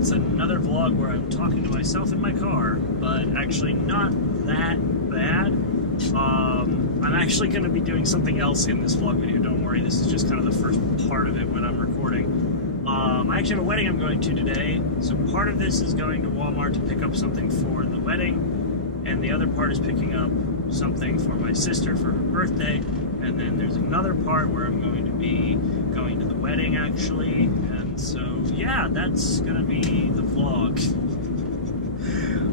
it's another vlog where I'm talking to myself in my car, but actually not that bad. I'm actually going to be doing something else in this vlog video, don't worry, this is just kind of the first part of it when I'm recording. I actually have a wedding I'm going to today, so part of this is going to Walmart to pick up something for the wedding, and the other part is picking up something for my sister for her birthday, and then there's another part where I'm going to be going to the wedding actually, and so yeah, that's gonna be the vlog.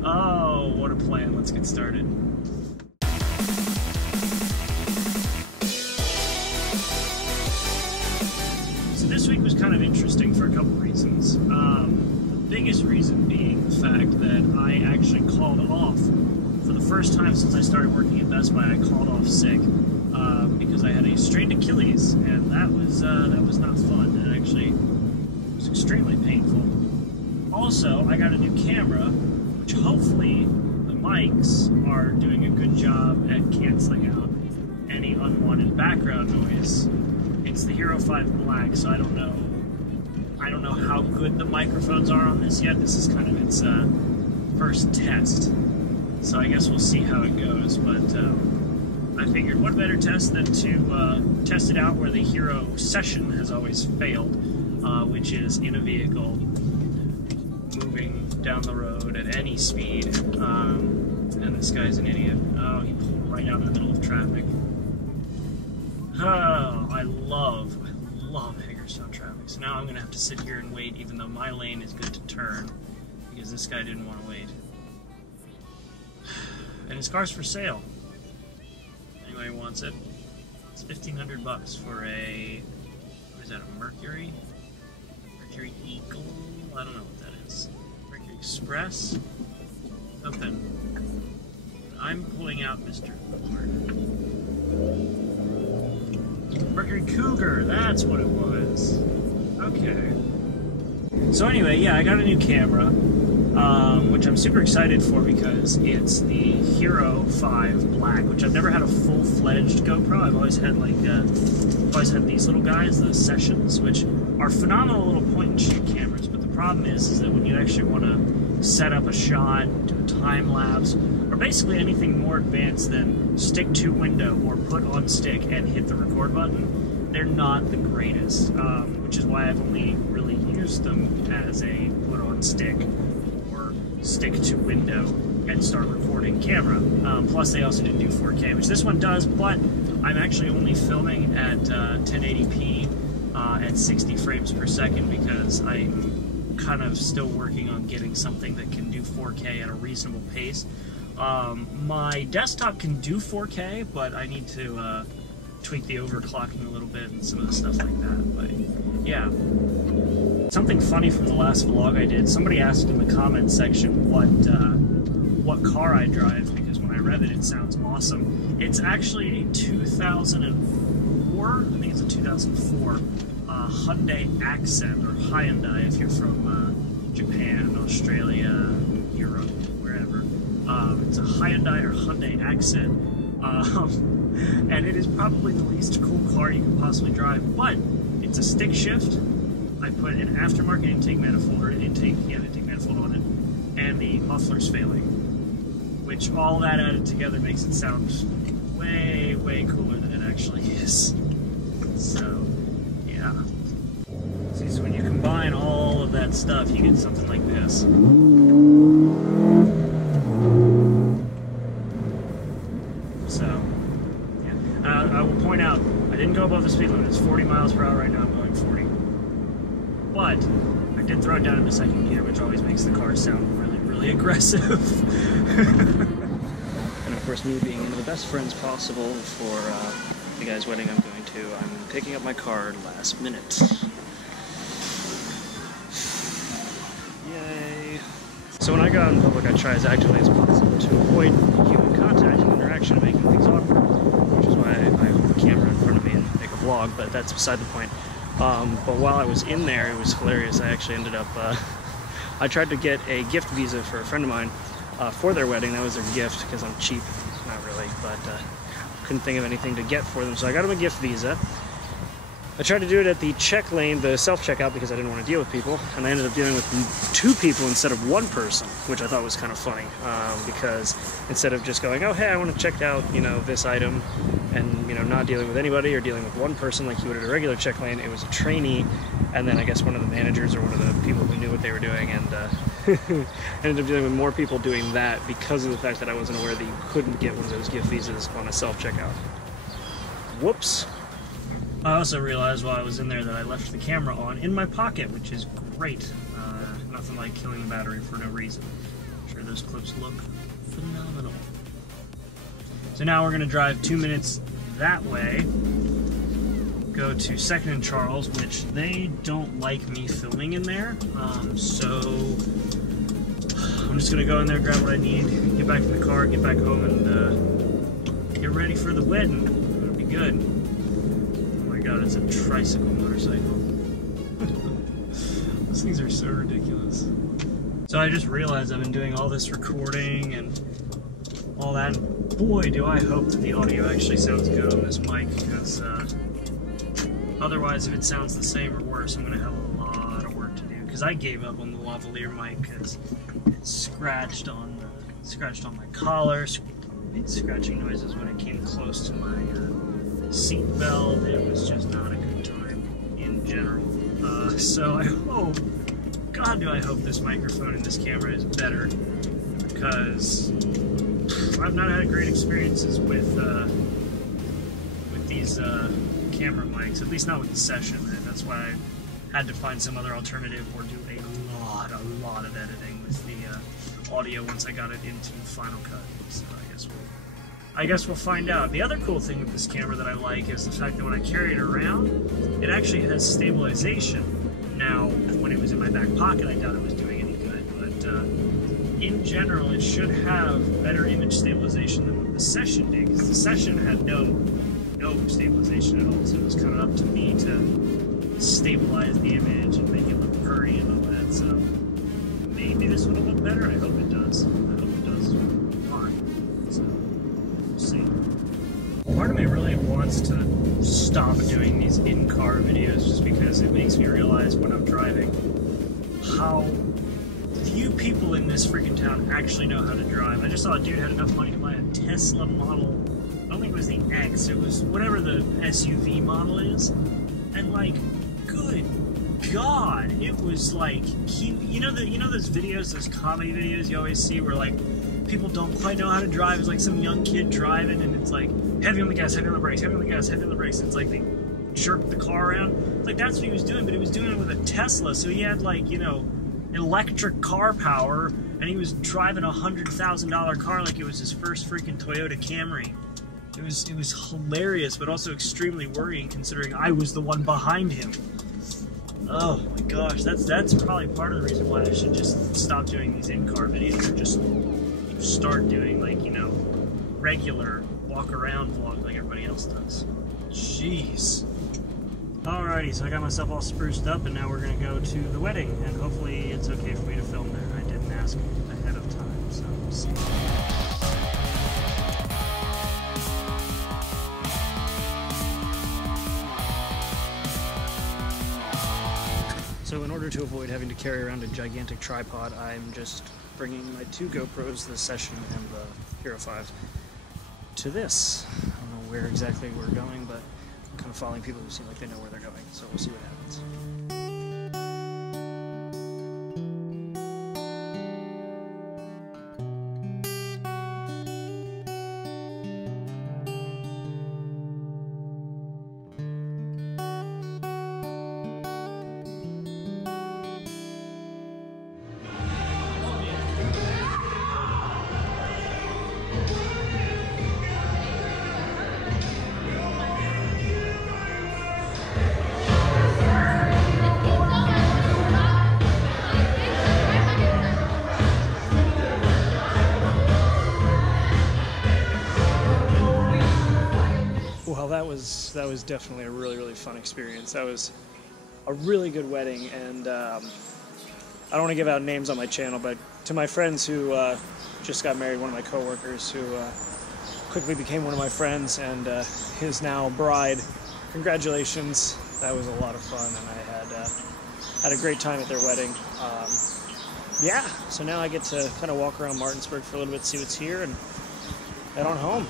Oh, what a plan, let's get started. So this week was kind of interesting for a couple reasons. The biggest reason being the fact that I actually called off for the first time since I started working at Best Buy. I called off sick because I had a strained Achilles, and that was not fun. It actually was extremely painful. Also, I got a new camera, which hopefully the mics are doing a good job at canceling out any unwanted background noise. It's the Hero 5 Black, so I don't know how good the microphones are on this yet. This is kind of its first test, so I guess we'll see how it goes. But I figured what better test than to test it out where the Hero Session has always failed, which is in a vehicle moving down the road at any speed. And this guy's an idiot. Oh, he pulled right out in the middle of traffic. Oh, I love Hagerstown traffic. So now I'm gonna have to sit here and wait, even though my lane is good to turn, because this guy didn't want to wait. And his car's for sale. Anybody wants it? It's $1,500 for a, what is that, a Mercury? Mercury Eagle? I don't know what that is. Mercury Express? Open. I'm pulling out Mr. Ford. Mercury Cougar, that's what it was. Okay. So anyway, yeah, I got a new camera, which I'm super excited for because it's the Hero 5 Black, which I've never had a full-fledged GoPro. I've always had these little guys, the Sessions, which are phenomenal little point-and-shoot cameras. But the problem is that when you actually want to set up a shot, do a time lapse, or basically anything more advanced than stick to window or put on stick and hit the record button, they're not the greatest, which is why I've only really used them as a put on stick or stick to window and start recording camera. Plus they also didn't do 4K, which this one does, but I'm actually only filming at 1080p at 60 frames per second because I'm kind of still working on getting something that can do 4K at a reasonable pace. My desktop can do 4K, but I need to tweak the overclocking a little bit and some of the stuff like that. But yeah, something funny from the last vlog I did. Somebody asked in the comments section what car I drive, because when I rev it, it sounds awesome. It's actually a 2004, I think it's a 2004 Hyundai Accent, or Hyundai if you're from Japan, Australia, Europe, wherever. It's a Hyundai or Hyundai Accent, and it is probably the least cool car you can possibly drive, but it's a stick shift. I put an aftermarket intake manifold, or intake manifold on it, and the muffler's failing, which all that added together makes it sound way, way cooler than it actually is. So, yeah. See, so when you combine all of that stuff, you get something like this. So, yeah. I will point out, I didn't go above the speed limit. It's 40 miles per hour right now. I'm going 40. But I did throw it down into second gear, which always makes the car sound really, really aggressive. And of course, me being one of the best friends possible for the guy's wedding I'm going to, I'm picking up my car last minute. Yay! So when I go out in public, I try as actively as possible to avoid human contact and interaction, making things awkward, which is why I hold the camera in front of me and make a vlog, but that's beside the point. But while I was in there, it was hilarious. I actually ended up, I tried to get a gift visa for a friend of mine for their wedding. That was their gift, because I'm cheap. Not really, but couldn't think of anything to get for them. So I got them a gift visa. I tried to do it at the check lane, the self-checkout, because I didn't want to deal with people, and I ended up dealing with 2 people instead of 1 person, which I thought was kind of funny, because instead of just going, oh, hey, I want to check out, you know, this item, and, you know, not dealing with anybody or dealing with 1 person like you would at a regular check lane, it was a trainee, and then I guess one of the managers or one of the people who knew what they were doing, and ended up dealing with more people doing that because of the fact that I wasn't aware that you couldn't get one of those gift visas on a self-checkout. Whoops. I also realized while I was in there that I left the camera on in my pocket, which is great. Nothing like killing the battery for no reason. I'm sure those clips look phenomenal. So now we're going to drive 2 minutes that way, go to 2nd and Charles, which they don't like me filming in there, so I'm just going to go in there, grab what I need, get back in the car, get back home, and get ready for the wedding. It'll be good. God, it's a tricycle motorcycle. Those things are so ridiculous. So I just realized I've been doing all this recording and all that. And boy, do I hope that the audio actually sounds good on this mic, because otherwise, if it sounds the same or worse, I'm going to have a lot of work to do. Because I gave up on the lavalier mic because it scratched on my collar, made scratching noises when it came close to my seat belt. It was just not a good time in general. So I hope, God, do I hope this microphone and this camera is better, because I've not had great experiences with these camera mics, at least not with the Session, and that's why I had to find some other alternative or do a lot of editing with the audio once I got it into Final Cut. So I guess we'll find out. The other cool thing with this camera that I like is the fact that when I carry it around, it actually has stabilization. Now, when it was in my back pocket, I doubt it was doing any good, but in general, it should have better image stabilization than what the Session did, because the Session had no stabilization at all, so it was kind of up to me to stabilize the image and make it look pretty and all that, so maybe this one will look better. I hope it does. I hope it does fine. So see. Part of me really wants to stop doing these in-car videos just because it makes me realize when I'm driving how few people in this freaking town actually know how to drive. I just saw a dude had enough money to buy a Tesla model, I don't think it was the X, it was whatever the SUV model is, and like, good God, it was like, you know those videos, those comedy videos you always see where like, people don't quite know how to drive. It's like some young kid driving and it's like heavy on the gas, heavy on the brakes, heavy on the gas, heavy on the brakes. It's like they jerk the car around. Like that's what he was doing, but he was doing it with a Tesla. So he had like, you know, electric car power, and he was driving a $100,000 car like it was his first freaking Toyota Camry. It was hilarious, but also extremely worrying considering I was the one behind him. Oh my gosh, that's probably part of the reason why I should just stop doing these in-car videos or just start doing, like, you know, regular walk-around vlog like everybody else does. Jeez. Alrighty, so I got myself all spruced up, and now we're going to go to the wedding, and hopefully it's okay for me to film there. I didn't ask ahead of time, so we'll see. So in order to avoid having to carry around a gigantic tripod, I'm just bringing my 2 GoPros, the Session and the Hero 5, to this. I don't know where exactly we're going, but I'm kind of following people who seem like they know where they're going, so we'll see what happens. Well, that was definitely a really fun experience. That was a really good wedding, and I don't want to give out names on my channel, but to my friends who just got married, one of my coworkers who quickly became one of my friends and his now bride, congratulations. that was a lot of fun, and I had a great time at their wedding. Yeah, so now I get to kind of walk around Martinsburg for a little bit, see what's here, and head on home.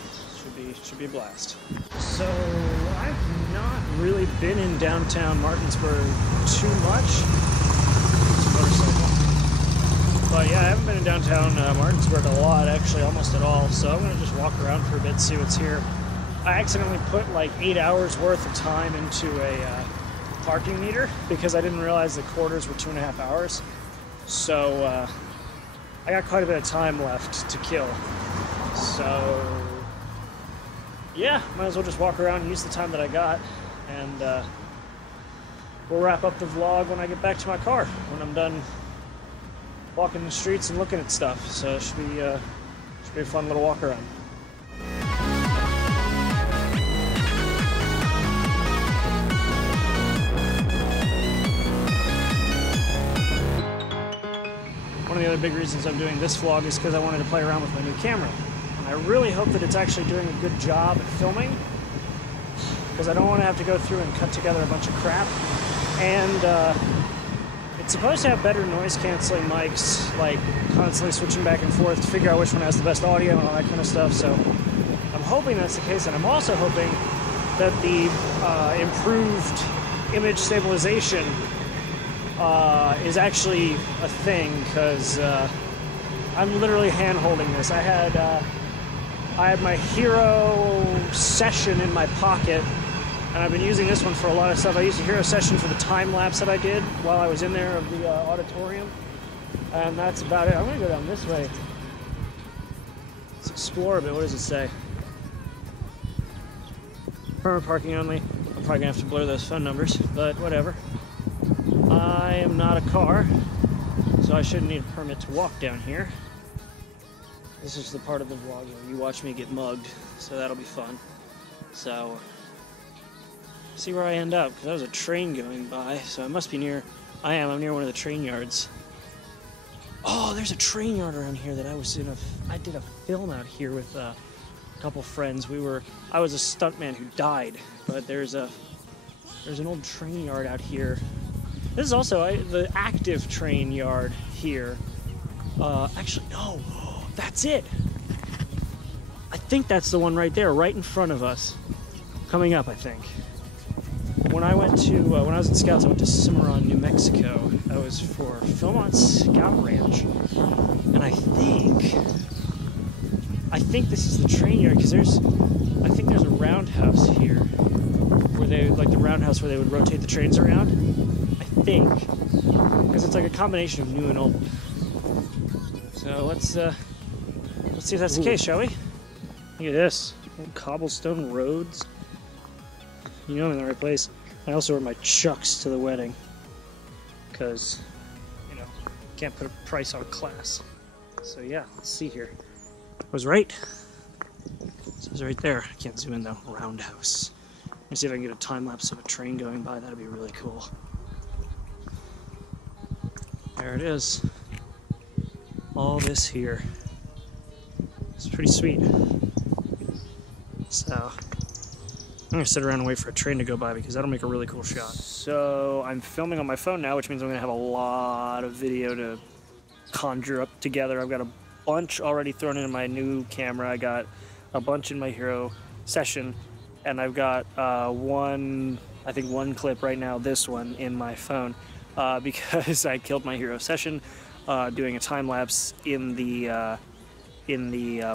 Should be a blast. So I've not really been in downtown Martinsburg too much. It's a motorcycle. But yeah, I haven't been in downtown Martinsburg a lot, actually, almost at all. So I'm gonna just walk around for a bit, see what's here. I accidentally put like 8 hours worth of time into a parking meter because I didn't realize the quarters were 2.5 hours. So I got quite a bit of time left to kill. So yeah, might as well just walk around and use the time that I got, and we'll wrap up the vlog when I get back to my car, when I'm done walking the streets and looking at stuff. So it should be a fun little walk around. One of the other big reasons I'm doing this vlog is because I wanted to play around with my new camera. And I really hope that it's actually doing a good job at filming, because I don't want to have to go through and cut together a bunch of crap. And it's supposed to have better noise canceling mics, like constantly switching back and forth to figure out which one has the best audio and all that kind of stuff. So I'm hoping that's the case, and I'm also hoping that the improved image stabilization is actually a thing, because I'm literally hand-holding this. I had my Hero Session in my pocket, and I've been using this one for a lot of stuff. I used a Hero Session for the time-lapse that I did while I was in there of the auditorium, and that's about it. I'm going to go down this way. Let's explore a bit. What does it say? Permit parking only. I'm probably going to have to blur those phone numbers, but whatever. I am not a car, so I shouldn't need a permit to walk down here. This is the part of the vlog where you watch me get mugged, so that'll be fun. So, see where I end up, because there was a train going by, so I must be near... I'm near one of the train yards. Oh, there's a train yard around here that I did a film out here with a couple friends. I was a stuntman who died, but there's an old train yard out here. This is also the active train yard here. Actually, no. That's it. I think that's the one right there, right in front of us. Coming up, I think. When I was in Scouts, I went to Cimarron, New Mexico. That was for Philmont Scout Ranch. And I think this is the train yard, because I think there's a roundhouse here, where the roundhouse where they would rotate the trains around. I think. Because it's like a combination of new and old. So let's see if that's the case, shall we? Look at this. Cobblestone roads. You know I'm in the right place. I also wear my Chucks to the wedding, because, can't put a price on class. So yeah, let's see here. I was right. It says right there. I can't zoom in though. Roundhouse. Let me see if I can get a time lapse of a train going by. That'd be really cool. There it is. All this here. It's pretty sweet. So, I'm gonna sit around and wait for a train to go by, because that'll make a really cool shot. So, I'm filming on my phone now, which means I'm gonna have a lot of video to conjure up together. I've got a bunch already thrown into my new camera. I got a bunch in my Hero Session, and I've got one clip right now, this one, in my phone, because I killed my Hero Session doing a time lapse in the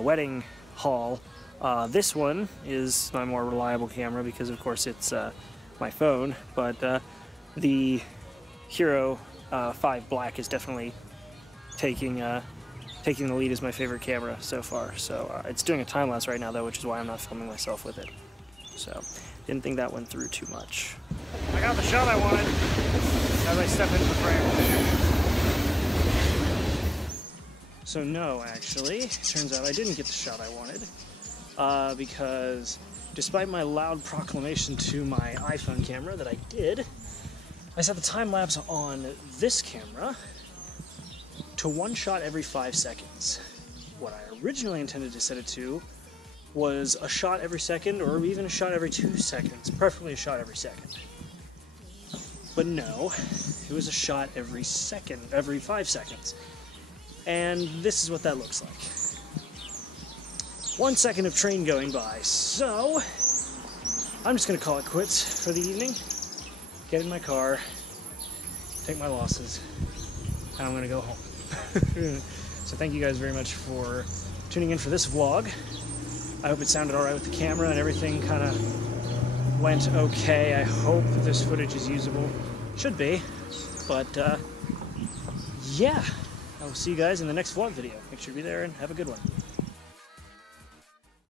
wedding hall. This one is my more reliable camera, because of course it's my phone, but the Hero 5 Black is definitely taking the lead as my favorite camera so far. So it's doing a time lapse right now though, which is why I'm not filming myself with it. So didn't think that went through too much. I got the shot I wanted as I step into the frame. So no, actually, it turns out I didn't get the shot I wanted, because despite my loud proclamation to my iPhone camera that I did, I set the time lapse on this camera to one shot every 5 seconds. What I originally intended to set it to was a shot every second, or even a shot every 2 seconds, preferably a shot every second. But no, it was a shot every 5 seconds. And this is what that looks like. 1 second of train going by. So, I'm just going to call it quits for the evening, get in my car, take my losses, and I'm going to go home. So thank you guys very much for tuning in for this vlog. I hope it sounded alright with the camera and everything kind of went okay. I hope this footage is usable. Should be. But, yeah. I will see you guys in the next vlog video. Make sure to be there and have a good one.